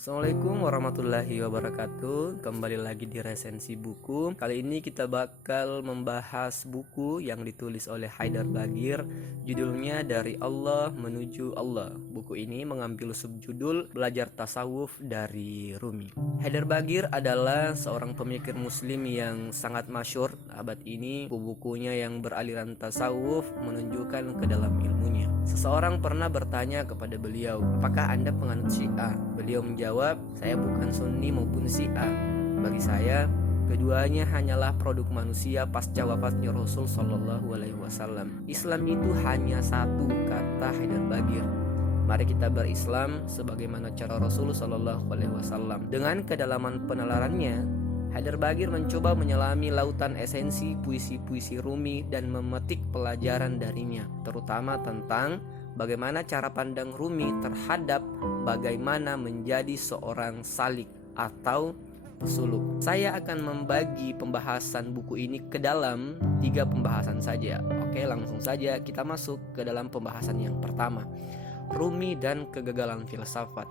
Assalamualaikum warahmatullahi wabarakatuh. Kembali lagi di resensi buku. Kali ini kita bakal membahas buku yang ditulis oleh Haidar Bagir. Judulnya Dari Allah Menuju Allah. Buku ini mengambil subjudul Belajar Tasawuf dari Rumi. Haidar Bagir adalah seorang pemikir muslim yang sangat masyhur abad ini. Bukunya yang beraliran tasawuf menunjukkan ke dalam ilmunya. Seseorang pernah bertanya kepada beliau, "Apakah Anda penganut Syiah?" Beliau menjawab, "Saya bukan Sunni maupun Syiah. Bagi saya, keduanya hanyalah produk manusia pasca wafatnya Rasul Shallallahu Alaihi Wasallam. Islam itu hanya satu," kata Haidar Bagir. "Mari kita berislam sebagaimana cara Rasul Shallallahu Alaihi Wasallam." Dengan kedalaman penalarannya, Haidar Bagir mencoba menyelami lautan esensi puisi-puisi Rumi dan memetik pelajaran darinya, terutama tentang bagaimana cara pandang Rumi terhadap bagaimana menjadi seorang salik atau pesuluk. Saya akan membagi pembahasan buku ini ke dalam 3 pembahasan saja. Oke, langsung saja kita masuk ke dalam pembahasan yang pertama, Rumi dan kegagalan filsafat.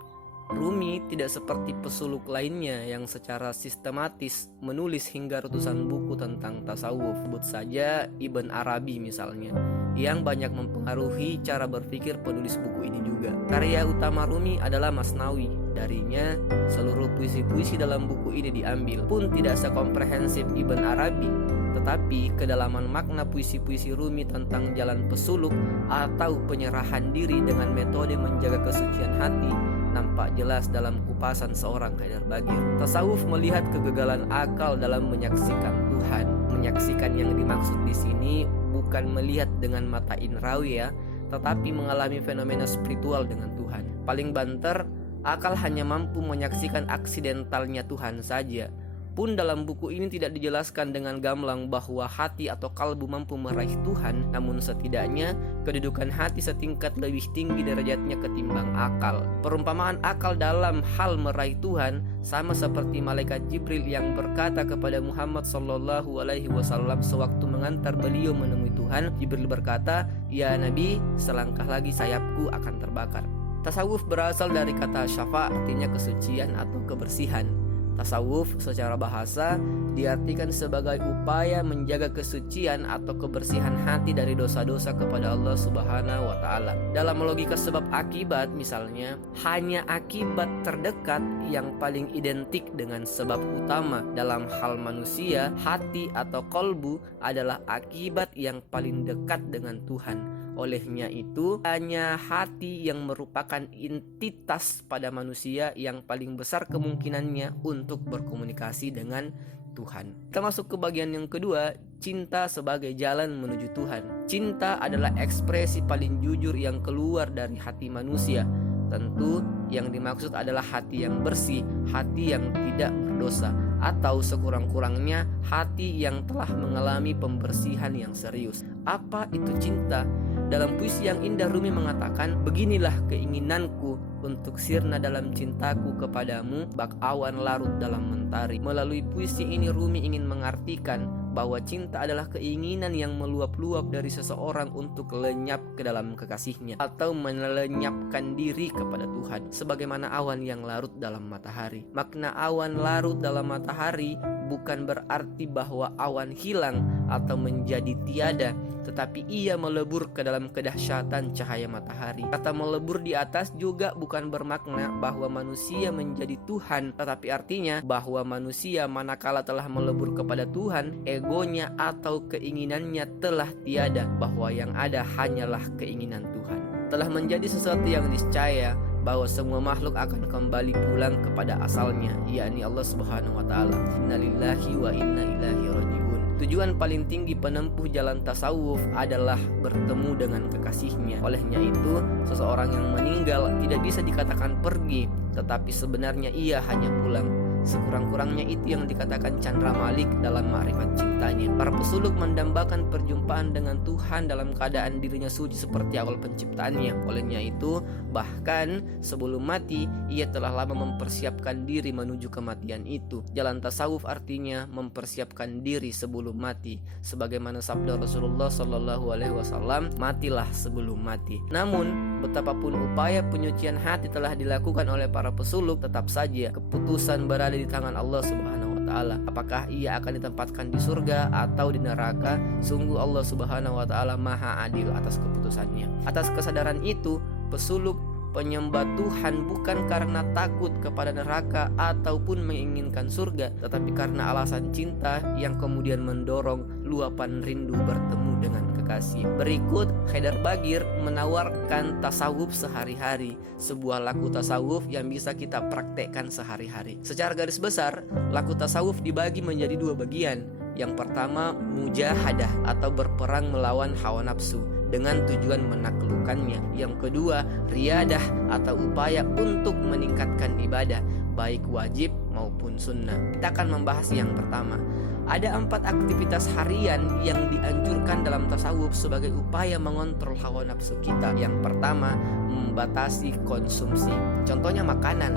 Rumi tidak seperti pesuluk lainnya yang secara sistematis menulis hingga ratusan buku tentang tasawuf. Sebut saja Ibn Arabi misalnya, yang banyak mempengaruhi cara berpikir penulis buku ini juga. Karya utama Rumi adalah Masnawi. Darinya seluruh puisi-puisi dalam buku ini diambil. Pun tidak sekomprehensif Ibn Arabi, tetapi kedalaman makna puisi-puisi Rumi tentang jalan pesuluk atau penyerahan diri dengan metode menjaga kesucian hati nampak jelas dalam kupasan seorang Haidar Bagir. Tasawuf melihat kegagalan akal dalam menyaksikan Tuhan. Menyaksikan yang dimaksud di sini bukan melihat dengan mata indrawi ya, tetapi mengalami fenomena spiritual dengan Tuhan. Paling banter, akal hanya mampu menyaksikan aksidentalnya Tuhan saja. Pun dalam buku ini tidak dijelaskan dengan gamblang bahwa hati atau kalbu mampu meraih Tuhan, namun setidaknya kedudukan hati setingkat lebih tinggi derajatnya ketimbang akal. Perumpamaan akal dalam hal meraih Tuhan sama seperti malaikat Jibril yang berkata kepada Muhammad Shallallahu Alaihi Wasallam sewaktu mengantar beliau menemui Tuhan. Jibril berkata, "Ya Nabi, selangkah lagi sayapku akan terbakar." Tasawuf berasal dari kata syafa, artinya kesucian atau kebersihan. Tasawuf secara bahasa diartikan sebagai upaya menjaga kesucian atau kebersihan hati dari dosa-dosa kepada Allah Subhanahu wa Ta'ala. Dalam logika sebab akibat misalnya, hanya akibat terdekat yang paling identik dengan sebab utama. Dalam hal manusia, hati atau kolbu adalah akibat yang paling dekat dengan Tuhan. Olehnya itu, hanya hati yang merupakan entitas pada manusia yang paling besar kemungkinannya untuk berkomunikasi dengan Tuhan. Kita masuk ke bagian yang kedua, cinta sebagai jalan menuju Tuhan. Cinta adalah ekspresi paling jujur yang keluar dari hati manusia. Tentu yang dimaksud adalah hati yang bersih, hati yang tidak berdosa, atau sekurang-kurangnya hati yang telah mengalami pembersihan yang serius. Apa itu cinta? Dalam puisi yang indah Rumi mengatakan, "Beginilah keinginanku untuk sirna dalam cintaku kepadamu, bak awan larut dalam mentari." Melalui puisi ini Rumi ingin mengartikan bahwa cinta adalah keinginan yang meluap-luap dari seseorang untuk lenyap ke dalam kekasihnya atau melenyapkan diri kepada Tuhan, sebagaimana awan yang larut dalam matahari. Makna awan larut dalam matahari bukan berarti bahwa awan hilang atau menjadi tiada, tetapi ia melebur ke dalam kedahsyatan cahaya matahari. Kata melebur di atas juga bukan bermakna bahwa manusia menjadi Tuhan, tetapi artinya bahwa manusia manakala telah melebur kepada Tuhan, egonya atau keinginannya telah tiada, bahwa yang ada hanyalah keinginan Tuhan. Telah menjadi sesuatu yang niscaya bahwa semua makhluk akan kembali pulang kepada asalnya, yakni Allah Subhanahu wa Ta'ala. Innalillahi wa inna ilaihi rajiun. Tujuan paling tinggi penempuh jalan tasawuf adalah bertemu dengan kekasihnya. Olehnya itu, seseorang yang meninggal tidak bisa dikatakan pergi, tetapi sebenarnya ia hanya pulang. Sekurang-kurangnya itu yang dikatakan Chandra Malik dalam Ma'rifat Cintanya. Para pesuluk mendambakan perjumpaan dengan Tuhan dalam keadaan dirinya suci seperti awal penciptaannya. Olehnya itu, bahkan sebelum mati, ia telah lama mempersiapkan diri menuju kematian itu. Jalan tasawuf artinya mempersiapkan diri sebelum mati, sebagaimana sabda Rasulullah Shallallahu Alaihi Wasallam, "Matilah sebelum mati." Namun Betapapun upaya penyucian hati telah dilakukan oleh para pesuluk, tetap saja keputusan berada di tangan Allah Subhanahu wa taala. Apakah ia akan ditempatkan di surga atau di neraka? Sungguh Allah Subhanahu wa taala Maha Adil atas keputusannya. Atas kesadaran itu, pesuluk penyembah Tuhan bukan karena takut kepada neraka ataupun menginginkan surga, tetapi karena alasan cinta yang kemudian mendorong luapan rindu bertemu dengan kekasih. Berikut Haidar Bagir menawarkan tasawuf sehari-hari, sebuah laku tasawuf yang bisa kita praktekkan sehari-hari. Secara garis besar, laku tasawuf dibagi menjadi dua bagian. Yang pertama, mujahadah atau berperang melawan hawa nafsu dengan tujuan menaklukkannya. Yang kedua, riyadah atau upaya untuk meningkatkan ibadah, baik wajib maupun sunnah. Kita akan membahas yang pertama. Ada 4 aktivitas harian yang dianjurkan dalam tasawuf sebagai upaya mengontrol hawa nafsu kita. Yang pertama, membatasi konsumsi. Contohnya makanan.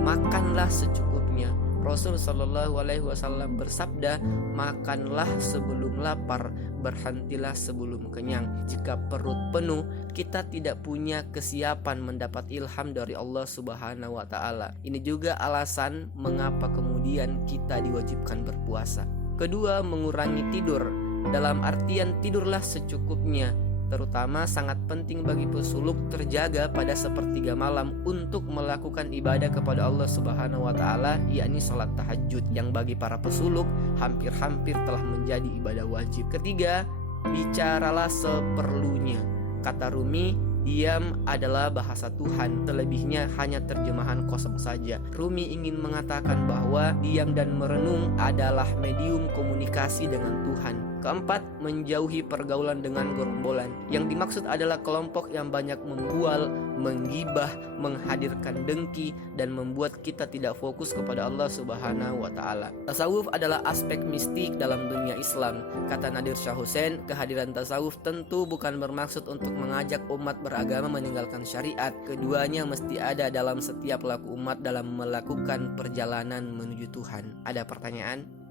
Makanlah secukupnya. Rasul Shallallahu Alaihi Wasallam bersabda, makanlah sebelum lapar, berhentilah sebelum kenyang. Jika perut penuh, kita tidak punya kesiapan mendapat ilham dari Allah Subhanahu Wa Taala. Ini juga alasan mengapa kemudian kita diwajibkan berpuasa. Kedua, mengurangi tidur. Dalam artian tidurlah secukupnya. Terutama sangat penting bagi pesuluk terjaga pada sepertiga malam untuk melakukan ibadah kepada Allah Subhanahu wa taala, yakni salat tahajud yang bagi para pesuluk hampir-hampir telah menjadi ibadah wajib. Ketiga, bicaralah seperlunya. Kata Rumi, diam adalah bahasa Tuhan, selebihnya hanya terjemahan kosong saja. Rumi ingin mengatakan bahwa diam dan merenung adalah medium komunikasi dengan Tuhan. Keempat, menjauhi pergaulan dengan gerombolan. Yang dimaksud adalah kelompok yang banyak membual, menggibah, menghadirkan dengki, dan membuat kita tidak fokus kepada Allah Subhanahu wa taala. Tasawuf adalah aspek mistik dalam dunia Islam. Kata Nadir Shah Hussein, kehadiran tasawuf tentu bukan bermaksud untuk mengajak umat beragama meninggalkan syariat. Keduanya mesti ada dalam setiap laku umat dalam melakukan perjalanan menuju Tuhan. Ada pertanyaan?